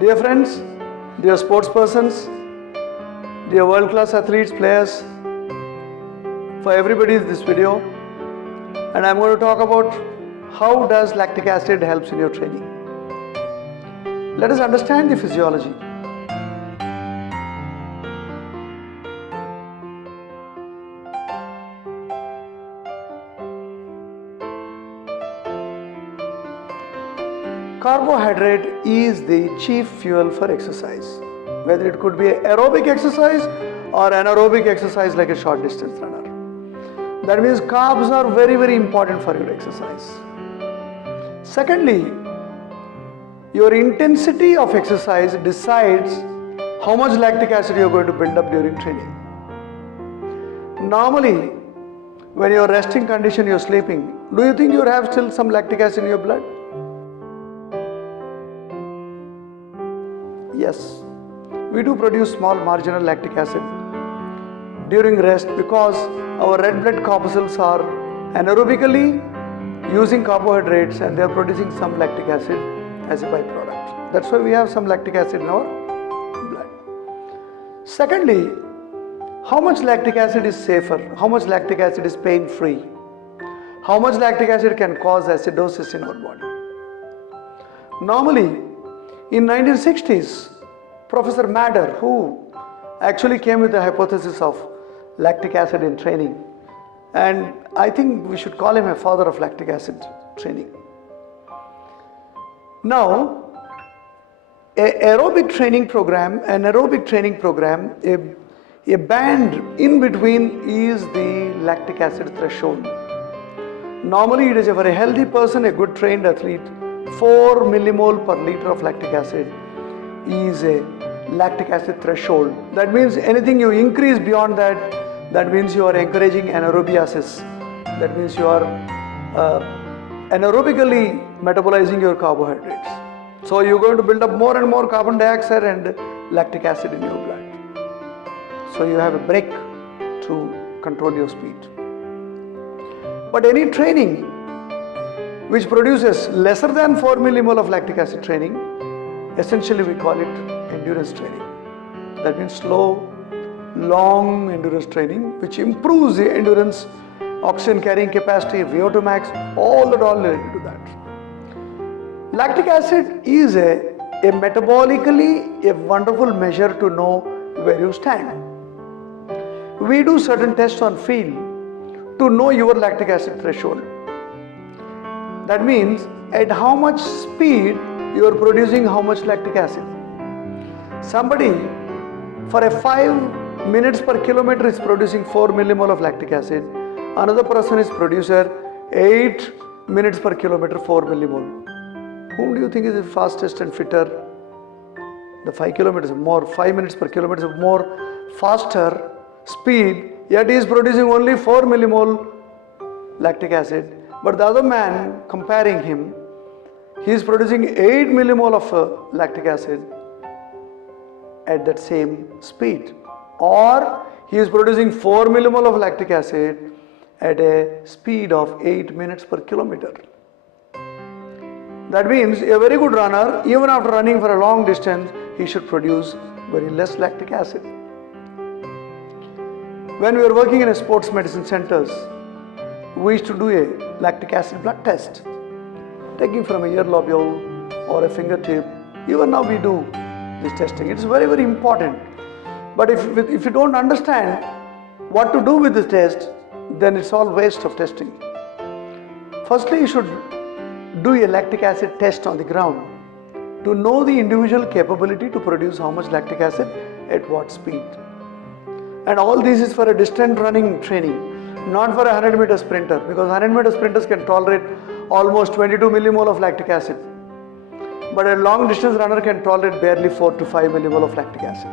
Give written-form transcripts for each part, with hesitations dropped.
Dear friends, dear sports persons, dear world-class athletes, players, for everybody is this video, and I'm going to talk about how does lactic acid helps in your training. Let us understand the physiology. Carbohydrate is the chief fuel for exercise, whether it could be aerobic exercise or anaerobic exercise like a short distance runner. That means carbs are very, very important for your exercise. Secondly, your intensity of exercise decides how much lactic acid you are going to build up during training. Normally, when you are resting condition, you are sleeping, do you think you have still some lactic acid in your blood? Yes, we do produce small marginal lactic acid during rest because our red blood corpuscles are anaerobically using carbohydrates and they are producing some lactic acid as a byproduct. That's why we have some lactic acid in our blood. Secondly, how much lactic acid is safer? How much lactic acid is pain-free? How much lactic acid can cause acidosis in our body? Normally, in 1960s, Professor Madder, who actually came with the hypothesis of lactic acid in training, and I think we should call him a father of lactic acid training. Now, an aerobic training program, a band in between is the lactic acid threshold. Normally, it is for a healthy person, a good trained athlete, 4 millimole per liter of lactic acid is a lactic acid threshold. That means anything you increase beyond that, that means you are encouraging anaerobiasis. That means you are anaerobically metabolizing your carbohydrates. So you are going to build up more and more carbon dioxide and lactic acid in your blood. So you have a brake to control your speed. But any training which produces lesser than 4 millimole of lactic acid training, essentially we call it endurance training. That means slow, long endurance training which improves the endurance, oxygen carrying capacity, VO2 max, all related to that. Lactic acid is a metabolically a wonderful measure to know where you stand. We do certain tests on field to know your lactic acid threshold. That means at how much speed you are producing how much lactic acid. Somebody for a 5 minutes per kilometer is producing 4 millimole of lactic acid. Another person is producer 8 minutes per kilometer 4 millimole. Whom do you think is the fastest and fitter? The 5 kilometers more, 5 minutes per kilometer of more faster speed, yet he is producing only 4 millimole lactic acid. But the other man, comparing him, he is producing 8 millimole of lactic acid at that same speed. Or he is producing 4 millimole of lactic acid at a speed of 8 minutes per kilometer. That means a very good runner, even after running for a long distance, he should produce very less lactic acid. When we were working in a sports medicine centers, we used to do a lactic acid blood test, taking from a ear lobule or a fingertip. Even now we do this testing. It is very, very important. But if you don't understand what to do with this test, then it's all waste of testing. Firstly, you should do a lactic acid test on the ground to know the individual capability to produce how much lactic acid at what speed. And all this is for a distant running training, not for a 100-meter sprinter, because 100-meter sprinters can tolerate almost 22 millimole of lactic acid. But a long distance runner can tolerate barely 4 to 5 millimole of lactic acid.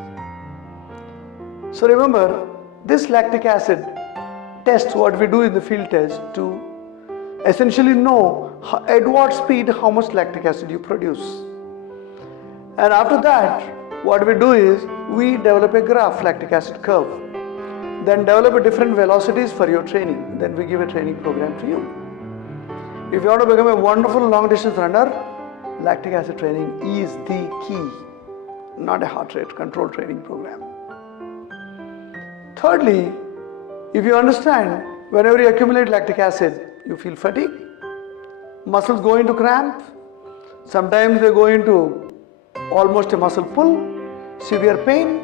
So remember, this lactic acid test, what we do in the field test, to essentially know at what speed how much lactic acid you produce. And after that, what we do is we develop a graph, lactic acid curve, then develop a different velocities for your training. Then we give a training program to you. If you want to become a wonderful long distance runner, lactic acid training is the key. not a heart rate control training program. Thirdly, if you understand, whenever you accumulate lactic acid, you feel fatigue, muscles go into cramp, sometimes they go into almost a muscle pull, severe pain,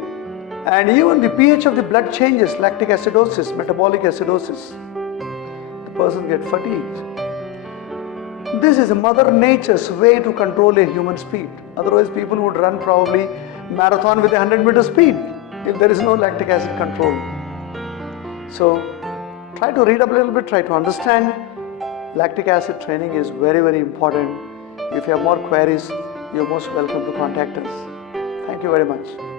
and even the pH of the blood changes, lactic acidosis, metabolic acidosis. The person gets fatigued. This is Mother Nature's way to control a human speed. Otherwise, people would run probably marathon with a 100-meter speed if there is no lactic acid control. So, try to read up a little bit, try to understand. Lactic acid training is very, very important. If you have more queries, you're most welcome to contact us. Thank you very much.